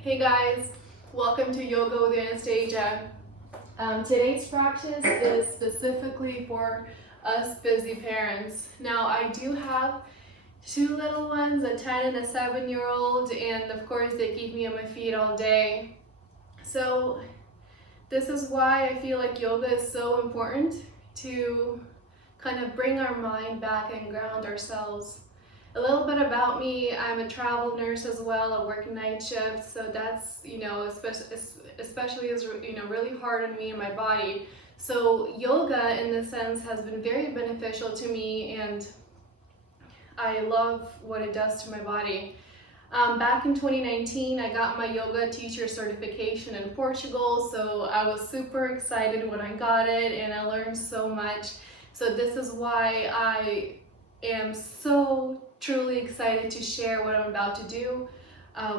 Hey guys, welcome to Yoga with Anastasia. Today's practice is specifically for us busy parents. Now I do have two little ones, a 10 and a 7-year-old, and of course they keep me on my feet all day. So this is why I feel like yoga is so important, to kind of bring our mind back and ground ourselves. A little bit about me, I'm a travel nurse as well. I work night shifts, so that's, especially is, really hard on me and my body. So yoga in this sense has been very beneficial to me, and I love what it does to my body. Back in 2019, I got my yoga teacher certification in Portugal, so I was super excited when I got it, and I learned so much. So this is why I am so truly excited to share what I'm about to do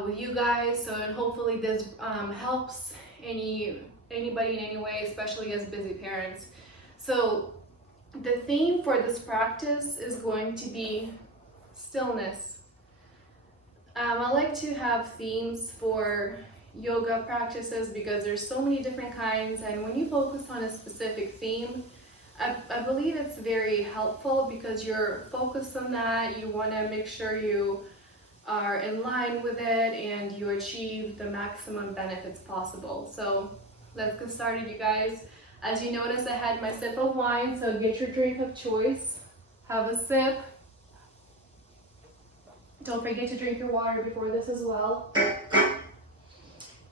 with you guys. So, and hopefully this helps anybody in any way, especially as busy parents. So the theme for this practice is going to be stillness. I like to have themes for yoga practices because there's so many different kinds, and when you focus on a specific theme, I believe it's very helpful because you're focused on that. You want to make sure you are in line with it and you achieve the maximum benefits possible. So let's get started, you guys. As you notice, I had my sip of wine, so get your drink of choice. Have a sip. Don't forget to drink your water before this as well.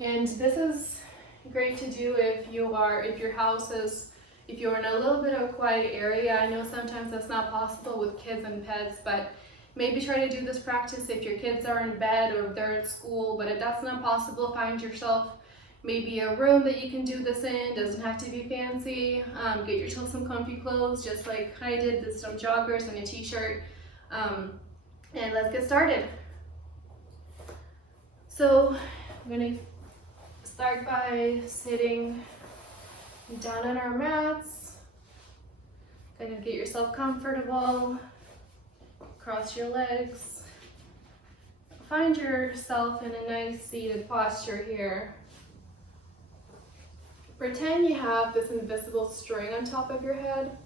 And this is great to do if you're in a little bit of a quiet area. I know sometimes that's not possible with kids and pets, but maybe try to do this practice if your kids are in bed or if they're at school. But if that's not possible, find yourself maybe a room that you can do this in. Doesn't have to be fancy. Get yourself some comfy clothes, just like I did. This some joggers and a t-shirt. And let's get started. So I'm gonna start by sitting down on our mats. Kind of get yourself comfortable. Cross your legs. Find yourself in a nice seated posture here. Pretend you have this invisible string on top of your head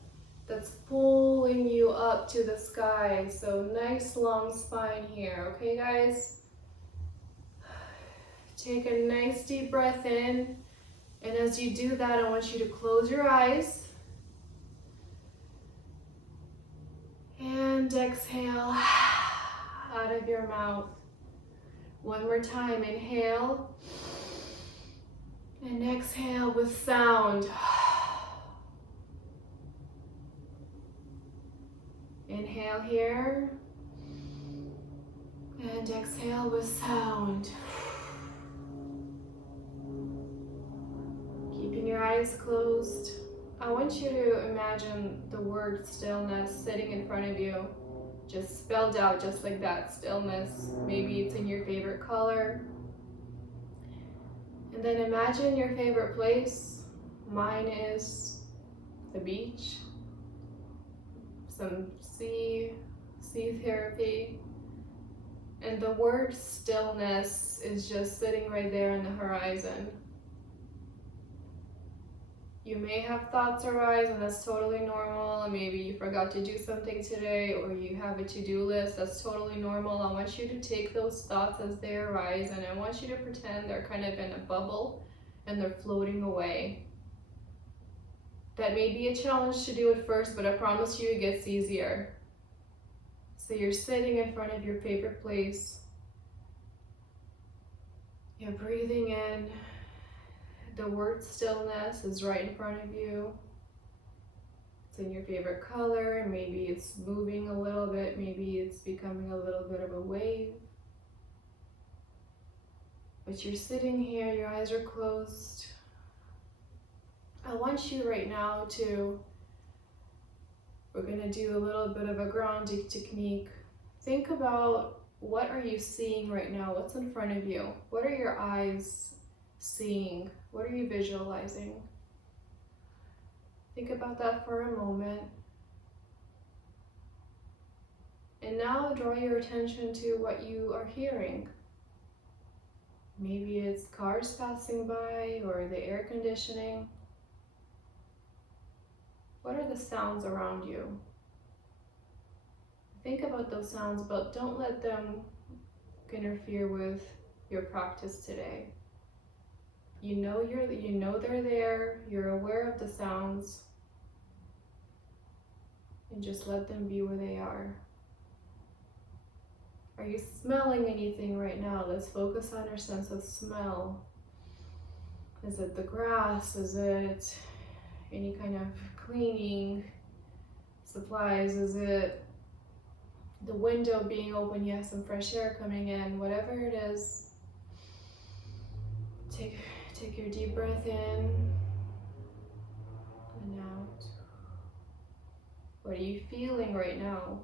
that's pulling you up to the sky. So nice long spine here, okay guys? Take a nice deep breath in, and as you do that, I want you to close your eyes and exhale out of your mouth. One more time, inhale and exhale with sound. Inhale here and exhale with sound. Keeping your eyes closed, I want you to imagine the word stillness sitting in front of you, just spelled out just like that, stillness. Maybe it's in your favorite color. And then imagine your favorite place. Mine is the beach, some sea therapy. And the word stillness is just sitting right there on the horizon. You may have thoughts arise, and that's totally normal. Maybe you forgot to do something today, or you have a to-do list. That's totally normal. I want you to take those thoughts as they arise, and I want you to pretend they're kind of in a bubble and they're floating away. That may be a challenge to do at first, but I promise you it gets easier. So you're sitting in front of your favorite place. You're breathing in. The word stillness is right in front of you. It's in your favorite color. Maybe it's moving a little bit. Maybe it's becoming a little bit of a wave. But you're sitting here, your eyes are closed. I want you right now we're gonna do a little bit of a grounding technique. Think about, what are you seeing right now? What's in front of you? What are your eyes seeing? What are you visualizing? Think about that for a moment. And now draw your attention to what you are hearing. Maybe it's cars passing by or the air conditioning. What are the sounds around you? Think about those sounds, but don't let them interfere with your practice today. You know they're there, you're aware of the sounds, and just let them be where they are. Are you smelling anything right now? Let's focus on our sense of smell. Is it the grass? Is it any kind of cleaning supplies? Is it the window being open? You have some fresh air coming in. Whatever it is, take your deep breath in and out. What are you feeling right now?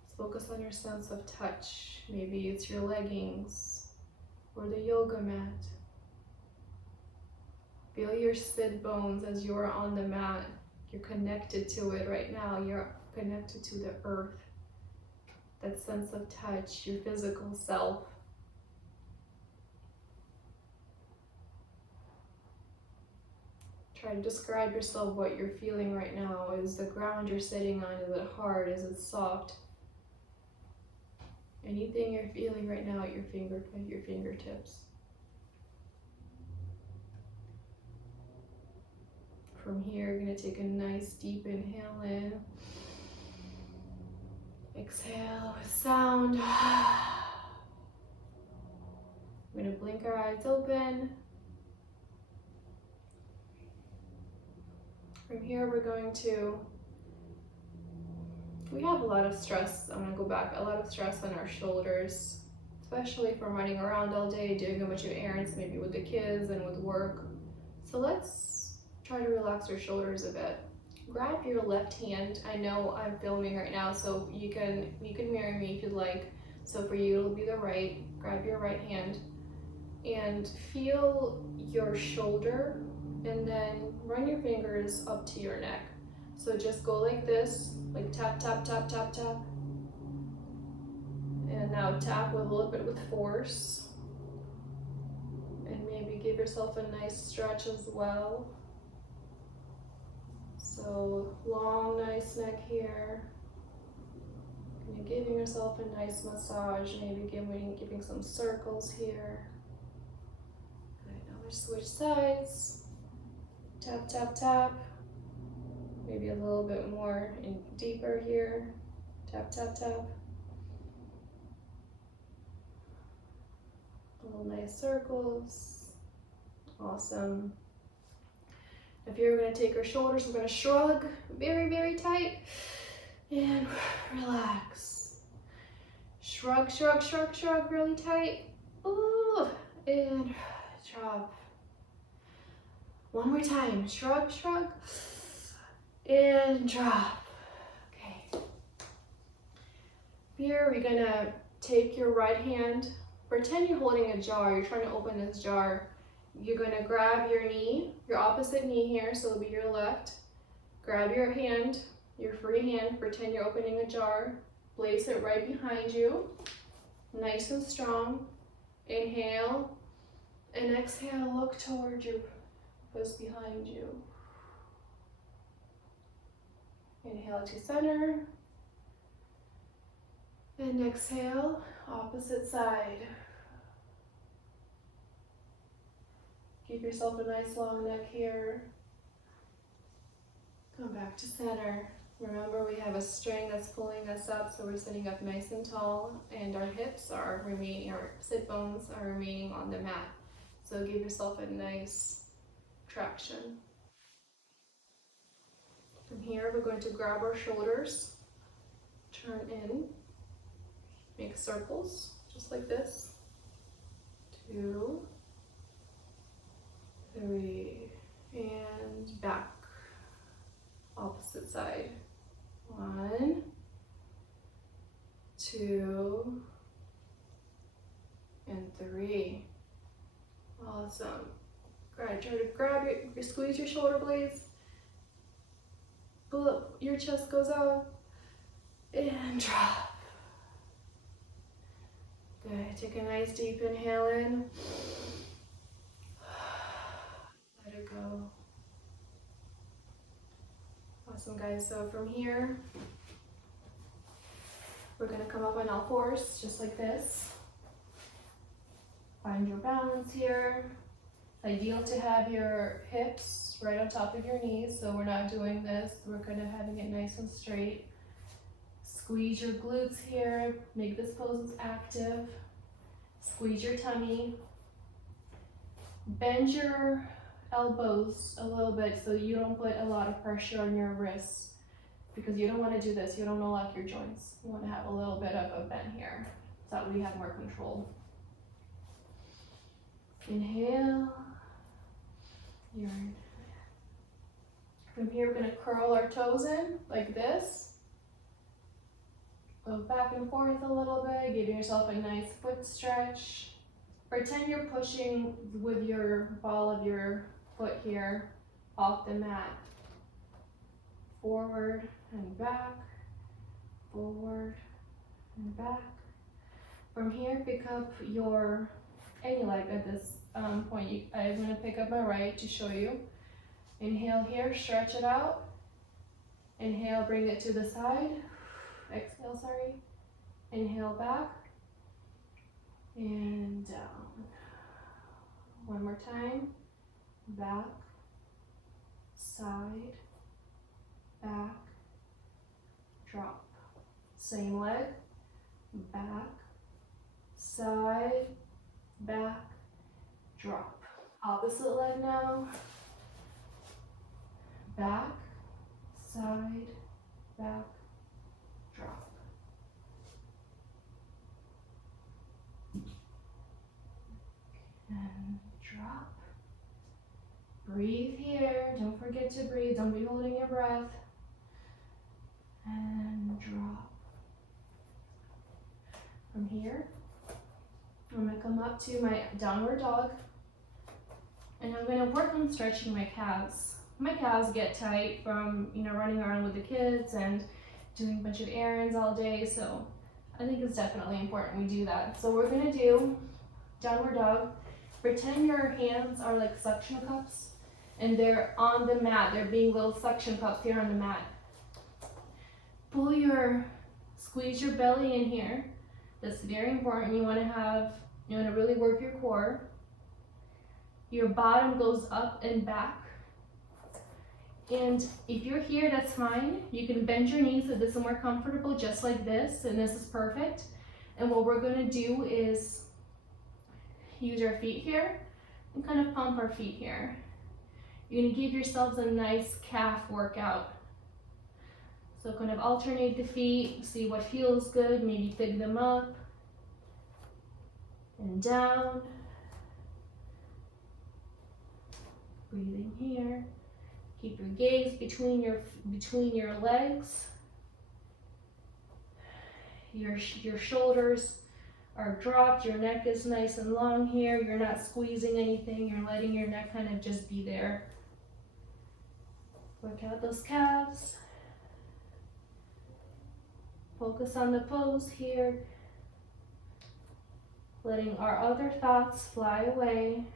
Let's focus on your sense of touch. Maybe it's your leggings or the yoga mat. Feel your sit bones as you're on the mat. You're connected to it right now. You're connected to the earth. That sense of touch, your physical self. Try to describe yourself what you're feeling right now. Is the ground you're sitting on, is it hard? Is it soft? Anything you're feeling right now at your fingertips. From here, you're going to take a nice deep inhale in. Exhale with sound. We're going to blink our eyes open. From here, we have a lot of stress. I'm going to go back. A lot of stress on our shoulders, especially from running around all day, doing a bunch of errands, maybe with the kids and with work. So let's try to relax your shoulders a bit. Grab your left hand. I know I'm filming right now, so you can mirror me if you'd like. So for you, it'll be the right. Grab your right hand and feel your shoulder, and then run your fingers up to your neck. So just go like this, like tap, tap, tap, tap, tap. And now tap with a little bit with force. And maybe give yourself a nice stretch as well. So long, nice neck here. And you're giving yourself a nice massage, maybe giving some circles here. Good, now let's switch sides. Tap, tap, tap. Maybe a little bit more and deeper here. Tap, tap, tap. Little nice circles. Awesome. If you're going to take your shoulders, we're going to shrug very, very tight and relax. Shrug, shrug, shrug, shrug really tight. Ooh, and drop. One more time. Shrug, shrug, and drop. Okay. Here we're going to take your right hand. Pretend you're holding a jar. You're trying to open this jar. You're going to grab your knee, your opposite knee here, so it'll be your left. Grab your hand, your free hand, pretend you're opening a jar. Place it right behind you, nice and strong. Inhale, and exhale, look toward you, what's behind you. Inhale to center, and exhale, opposite side. Give yourself a nice long neck here. Come back to center. Remember, we have a string that's pulling us up, so we're sitting up nice and tall, and our hips are remaining, our sit bones are remaining on the mat. So give yourself a nice traction. From here, we're going to grab our shoulders, turn in, make circles, just like this. 2, 3, and back. Opposite side. 1, 2, and 3. Awesome. Great. Try to grab it, squeeze your shoulder blades. Pull up, your chest goes out, and drop. Good. Take a nice deep inhale in. Let it go. Awesome, guys. So from here, we're gonna come up on all fours, just like this. Find your balance here. It's ideal to have your hips right on top of your knees, so we're not doing this. We're kind of having it nice and straight. Squeeze your glutes here. Make this pose active. Squeeze your tummy. Bend your elbows a little bit so you don't put a lot of pressure on your wrists, because you don't want to do this. You don't want to lock your joints. You want to have a little bit of a bend here so that we have more control. Inhale. From here, we're going to curl our toes in like this. Go back and forth a little bit, giving yourself a nice foot stretch. Pretend you're pushing with your ball of your foot here off the mat. Forward and back, forward and back. From here, pick up your any leg at this point. I'm going to pick up my right to show you. Inhale here, stretch it out. Inhale, bring it to the side. Exhale, sorry. Inhale back and down. One more time. Back, side, back, drop. Same leg. Back, side, back, drop. Opposite leg now. Back, side, back, drop. And drop. Breathe here. Don't forget to breathe. Don't be holding your breath. And drop. From here, I'm going to come up to my downward dog. And I'm going to work on stretching my calves. My calves get tight from, running around with the kids and doing a bunch of errands all day. So I think it's definitely important we do that. So we're going to do downward dog. Pretend your hands are like suction cups and they're on the mat. They're being little suction cups here on the mat. Squeeze your belly in here. That's very important. You want to really work your core. Your bottom goes up and back. And if you're here, that's fine. You can bend your knees so this is more comfortable, just like this, and this is perfect. And what we're going to do is use our feet here and kind of pump our feet here. You're going to give yourselves a nice calf workout. So kind of alternate the feet, see what feels good, maybe pick them up and down. Breathing here. Keep your gaze between your legs. Your shoulders are dropped, your neck is nice and long here. You're not squeezing anything, you're letting your neck kind of just be there. Work out those calves. Focus on the pose here. Letting our other thoughts fly away.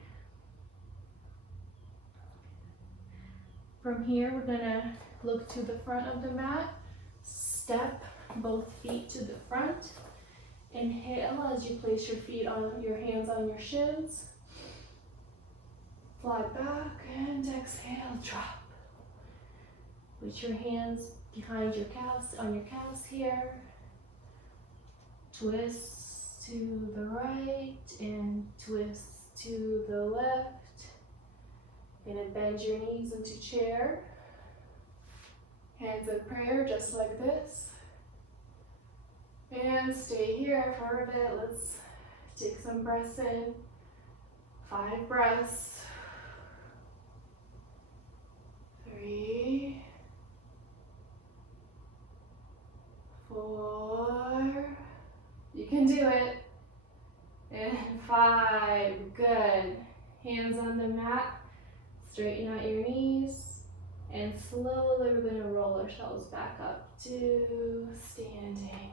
From here, we're gonna look to the front of the mat. Step both feet to the front. Inhale as you place your hands on your shins. Fly back and exhale, drop. Put your hands behind your calves, on your calves here. Twist to the right and twist to the left. Gonna bend your knees into chair. Hands in prayer, just like this. And stay here for a bit. Let's take some breaths in. 5 breaths. 3, 4. You can do it. And 5. Good. Hands on the mat. Straighten out your knees. And slowly we're going to roll ourselves back up to standing.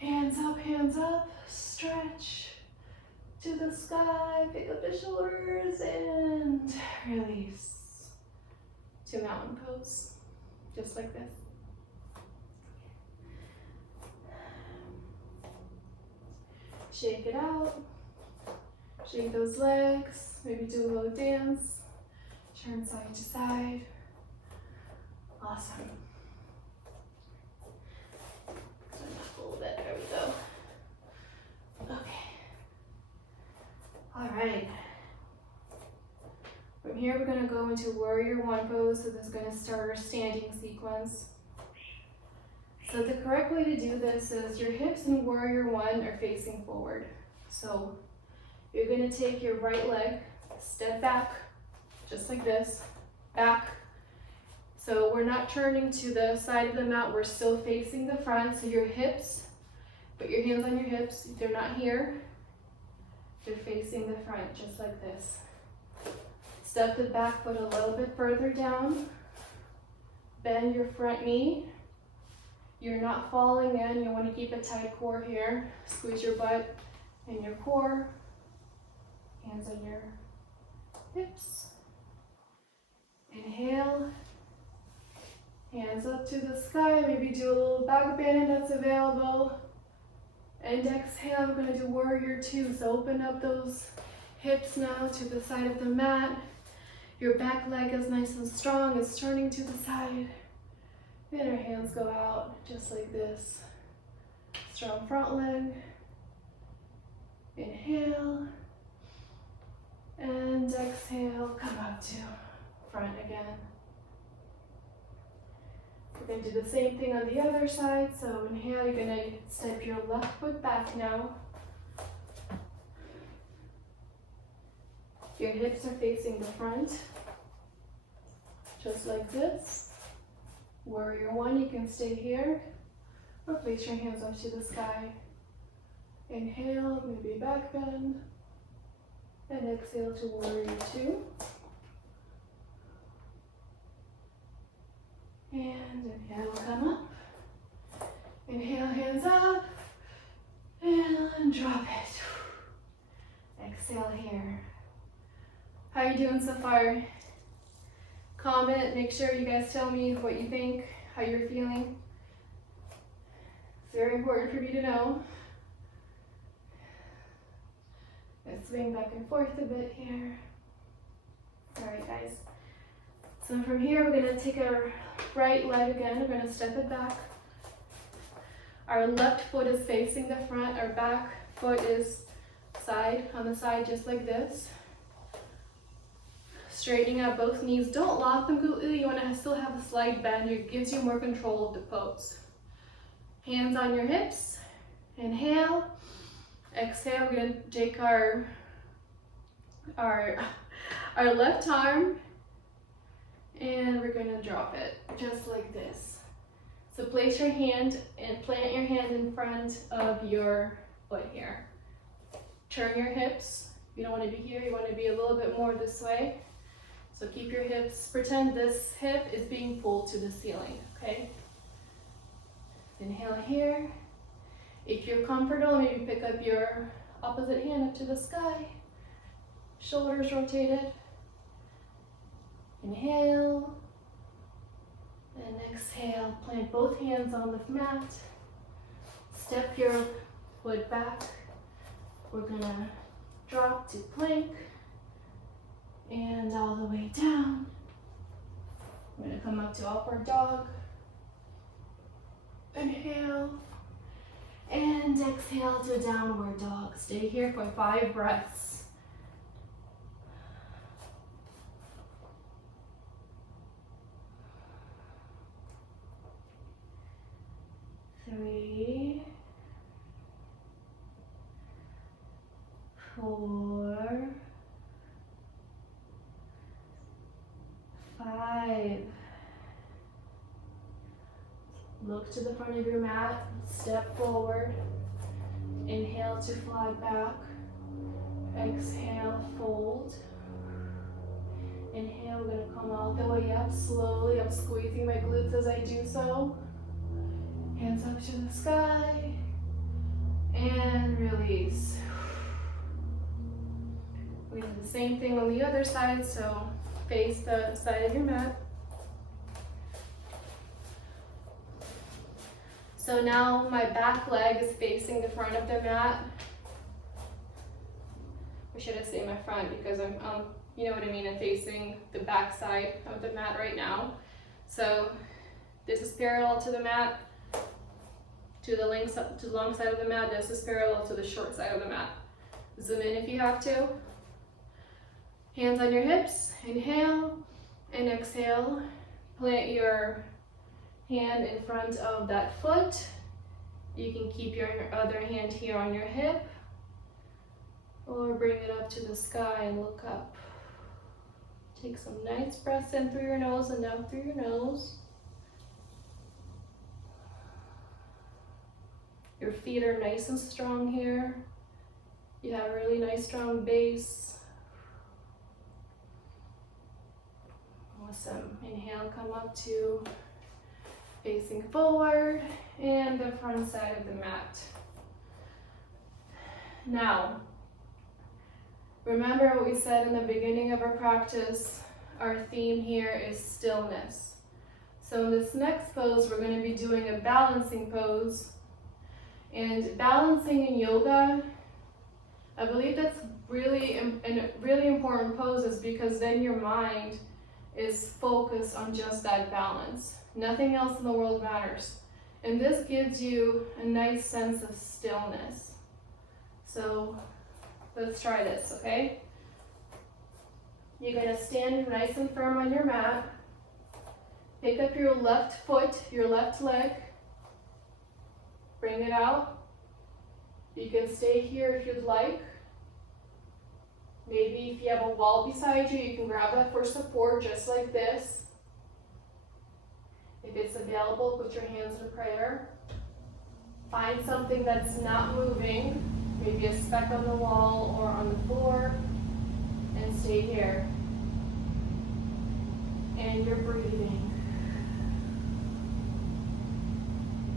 Hands up, stretch to the sky, pick up the shoulders and release to mountain pose, just like this. Shake it out, shake those legs, maybe do a little dance, turn side to side. Awesome. A little bit, there we go. Okay. All right. From here, we're gonna go into warrior one pose, so this is gonna start our standing sequence. So the correct way to do this is your hips in warrior one are facing forward. So you're gonna take your right leg, step back, just like this, back. So we're not turning to the side of the mat, we're still facing the front. So your hips, put your hands on your hips. If they're not here, they're facing the front, just like this. Step the back foot a little bit further down. Bend your front knee. You're not falling in, you want to keep a tight core here. Squeeze your butt and your core. Hands on your hips. Inhale. Hands up to the sky, maybe do a little back bend that's available. And exhale, we're gonna do warrior two. So open up those hips now to the side of the mat. Your back leg is nice and strong, it's turning to the side. And our hands go out just like this. Strong front leg. Inhale. And exhale, come up to front again. We're going to do the same thing on the other side. So inhale, you're going to step your left foot back now. Your hips are facing the front, just like this. Warrior one, you can stay here, or place your hands up to the sky. Inhale, maybe back bend, and exhale to warrior two. And inhale, come up. Inhale, hands up, and drop it. Exhale here. How are you doing so far? Comment, make sure you guys tell me what you think, how you're feeling. It's very important for me to know. Let's swing back and forth a bit here. All right, guys. So from here, we're gonna take our right leg again. We're gonna step it back. Our left foot is facing the front. Our back foot is on the side, just like this. Straightening out both knees. Don't lock them completely. You want to still have a slight bend. It gives you more control of the pose. Hands on your hips. Inhale. Exhale. We're going to take our left arm and we're going to drop it just like this. So place your hand and plant your hand in front of your foot here. Turn your hips. You don't want to be here. You want to be a little bit more this way. So keep your hips, pretend this hip is being pulled to the ceiling, okay? Inhale here. If you're comfortable, maybe pick up your opposite hand up to the sky. Shoulders rotated. Inhale. And exhale, plant both hands on the mat. Step your foot back. We're gonna drop to plank. And all the way down. I'm going to come up to upward dog. Inhale. And exhale to downward dog. Stay here for 5 breaths. 3, 4, 5. Look to the front of your mat, step forward. Inhale to fly back. Exhale, fold. Inhale, we're going to come all the way up slowly. I'm squeezing my glutes as I do so. Hands up to the sky. and release. We're going to do the same thing on the other side, so face the side of your mat. So now my back leg is facing the front of the mat. Or should I say my front, because I'm, you know what I mean, I'm facing the back side of the mat right now. So this is parallel to the mat, to the long side of the mat. This is parallel to the short side of the mat. Zoom in if you have to. Hands on your hips, inhale and exhale. Plant your hand in front of that foot. You can keep your other hand here on your hip, or bring it up to the sky and look up. Take some nice breaths in through your nose and out through your nose. Your feet are nice and strong here. You have a really nice strong base. Awesome. Inhale, come up to facing forward and the front side of the mat. Now, remember what we said in the beginning of our practice. Our theme here is stillness. So in this next pose, we're going to be doing a balancing pose. And balancing in yoga, I believe that's really important poses, because then your mind is focused on just that balance. Nothing else in the world matters. And this gives you a nice sense of stillness. So let's try this, okay? You're going to stand nice and firm on your mat. Pick up your left foot, your left leg. Bring it out. You can stay here if you'd like. Maybe if you have a wall beside you, you can grab that for support, just like this. If it's available, put your hands in prayer. Find something that's not moving, maybe a speck on the wall or on the floor, and stay here. And you're breathing.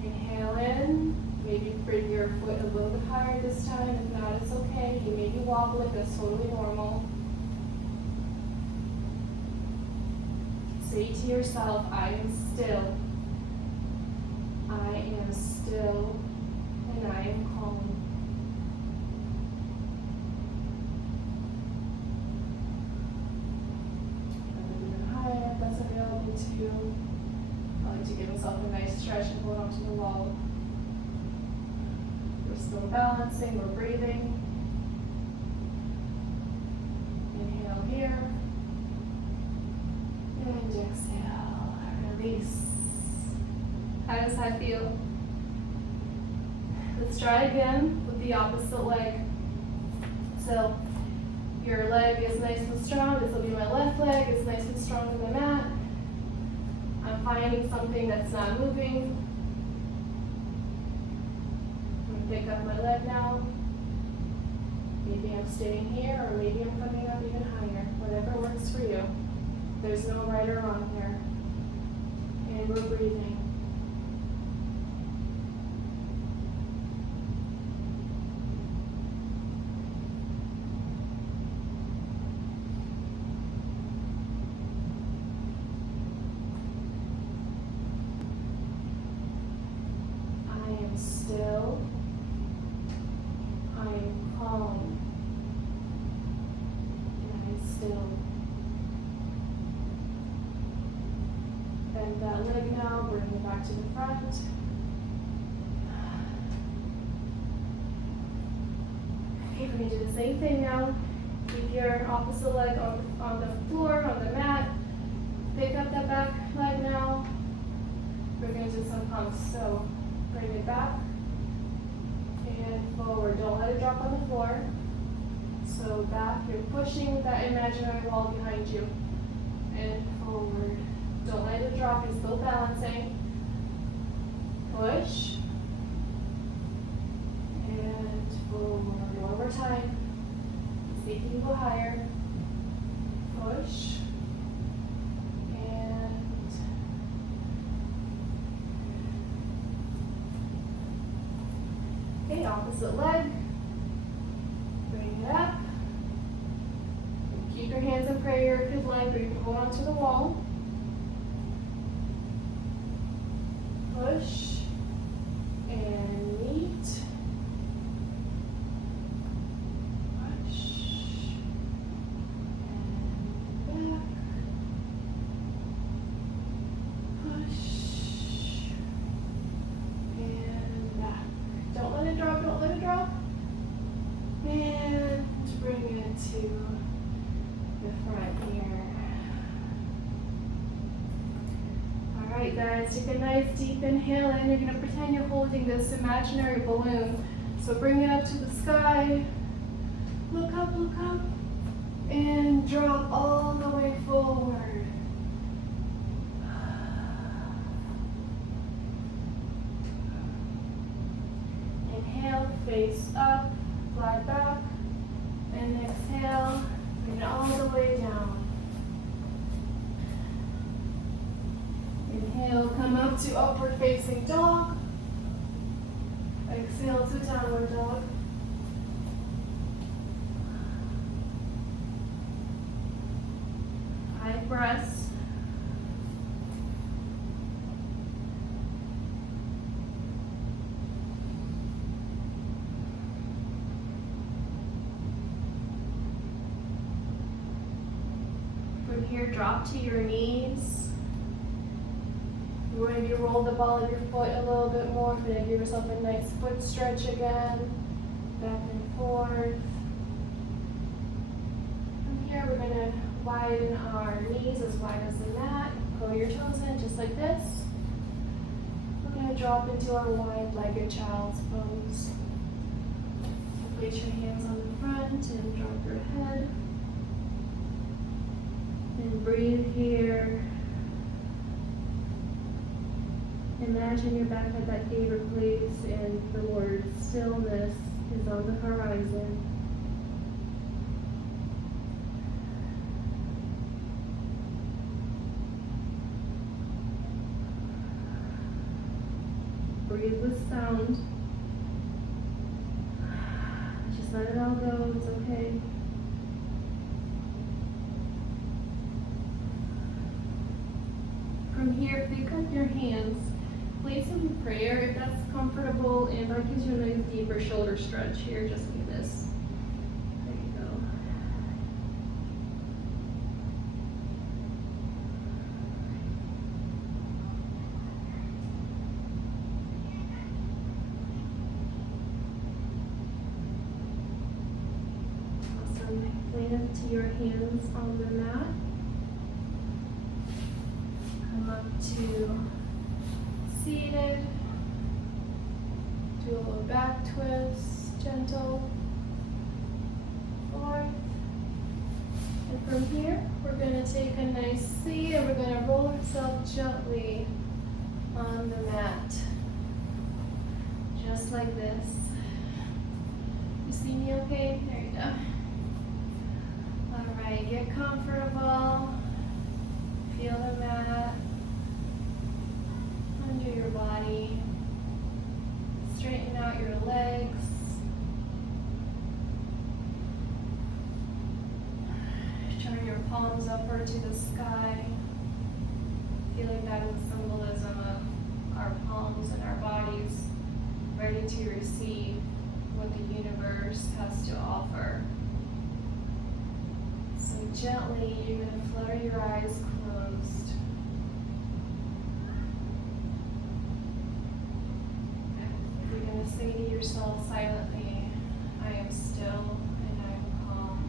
Inhale in. Maybe bring your foot a little bit higher this time. If not, it's okay. You may be wobbling. That's totally normal. Say to yourself, I am still. I am still, and I am calm. A little bit higher, if that's available to you. I like to give myself a nice stretch and hold onto the wall. We're still balancing, we're breathing. Inhale here. And exhale, release. How does that feel? Let's try again with the opposite leg. So your leg is nice and strong. This will be my left leg. It's nice and strong on the mat. I'm finding something that's not moving. Pick up my leg now. Maybe I'm staying here, or maybe I'm coming up even higher. Whatever works for you. There's no right or wrong here. And we're breathing. I am still. I am calm, and I am still. Bend that leg now, bring it back to the front. Okay, we're going to do the same thing now. Keep your opposite leg on the floor, on the mat. Pick up that back leg now. We're going to do some pumps, so bring it back. And forward. Don't let it drop on the floor. So back, you're pushing that imaginary wall behind you. And forward. Don't let it drop, you're still balancing. Push. And forward. One more time. See if you can go higher. Push. opposite leg. Bring it up. Keep your hands in prayer if you'd like, or you can hold on to the wall. Push and meet. Push and back. Push and back. Don't let it drop, don't let it drop. And bring it to the front here. Alright guys, take a nice deep inhale in. You're going to pretend you're holding this imaginary balloon. So bring it up to the sky. Look up, and drop all the way forward. Inhale, face up, fly back, and exhale, bring it all the way down. Inhale, come up to upward facing dog. Exhale to downward dog. Five breaths. From here, drop to your knees. You're going to roll the ball of your foot a little bit more. You're going to give yourself a nice foot stretch again. Back and forth. From here, we're going to widen our knees as wide as the mat. Curl your toes in just like this. We're going to drop into our wide-legged child's pose. Place your hands on the front and drop your head. And breathe here. Imagine you're back at that favorite place and the word stillness is on the horizon. Breathe with sound. Just let it all go, it's okay. From here, pick up your hands. Place them in prayer if that's comfortable, and that gives you a nice deeper shoulder stretch here, just like this. There you go. Awesome. Plant your hands on the mat. Come up to seated. Do a little back twist, gentle. Forth. And from here, we're going to take a nice seat and we're going to roll ourselves gently on the mat. Just like this. You see me okay? There you go. Alright, get comfortable. Feel the mat under your body. Straighten out your legs. Turn your palms upward to the sky. Feeling that in symbolism of our palms and our bodies ready to receive what the universe has to offer. So gently, you're going to flutter your eyes closed. You're going to say to yourself silently, I am still and I am calm.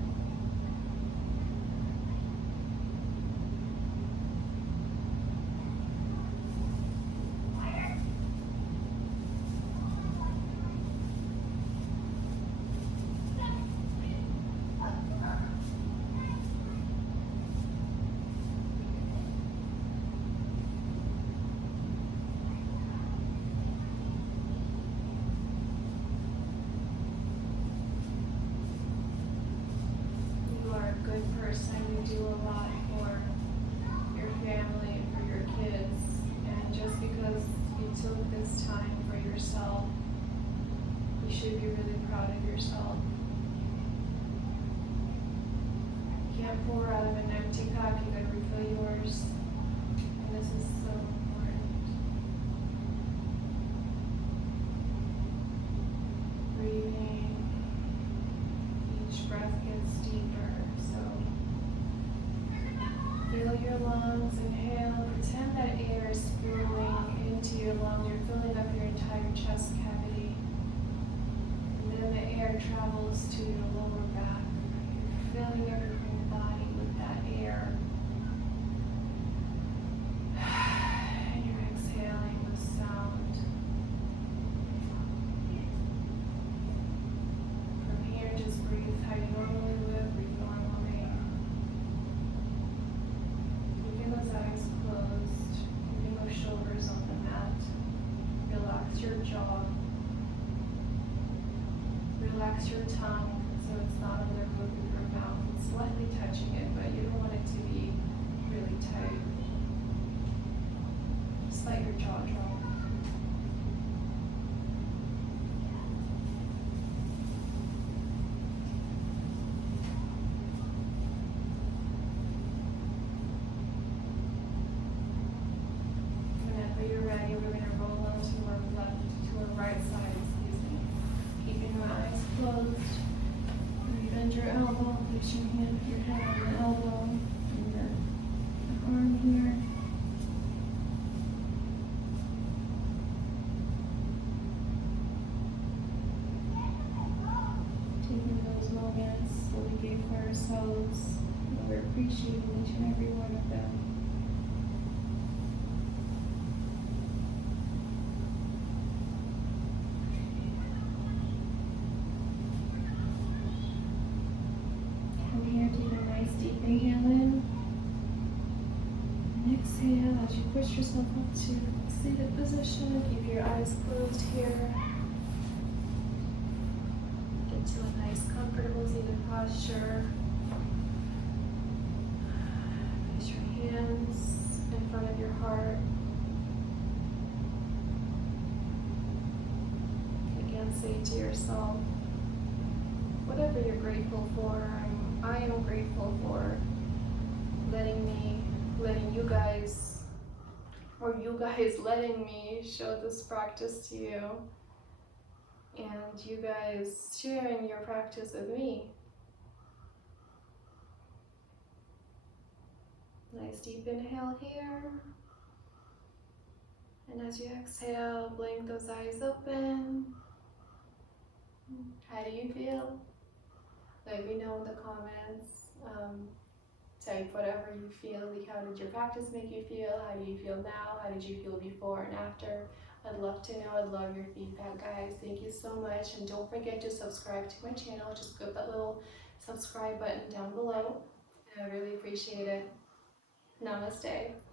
You do a lot for your family, for your kids, and just because you took this time for yourself You should be really proud of yourself. You can't pour out of an empty cup, you gotta refill yours. And this is so important. Breathing. Each breath gets deeper, so feel your lungs, inhale, pretend that air is flowing into your lungs, you're filling up your entire chest cavity. And then the air travels to your lower back. You're filling up your whole body with that air. And you're exhaling with sound. From here, just breathe how you normally would, breathe normally. Keeping those eyes closed, keeping those shoulders on the mat. Relax your jaw. Relax your tongue so it's not on the roof of your mouth. It's slightly touching it, but you don't want it to be really tight. Just let your jaw drop. Whenever you're ready, we're going to roll onto our left, to our right side, keeping your eyes closed. You bend your elbow, place your head on your elbow, and your arm here. Taking those moments that we gave for ourselves, and we're appreciating each and every one of them. From here, take a nice deep inhale in. And exhale as you push yourself up to seated position. Keep your eyes closed here. Get to a nice, comfortable seated posture. Place your hands in front of your heart. Again, say to yourself, whatever you're grateful for, I am grateful for letting you guys, or you guys letting me show this practice to you, and you guys sharing your practice with me. Nice deep inhale here. And as you exhale, blink those eyes open. How do you feel? Let me know in the comments. Type whatever you feel. Like, how did your practice make you feel? How do you feel now? How did you feel before and after? I'd love to know. I'd love your feedback, guys. Thank you so much. And don't forget to subscribe to my channel. Just click that little subscribe button down below. I really appreciate it. Namaste.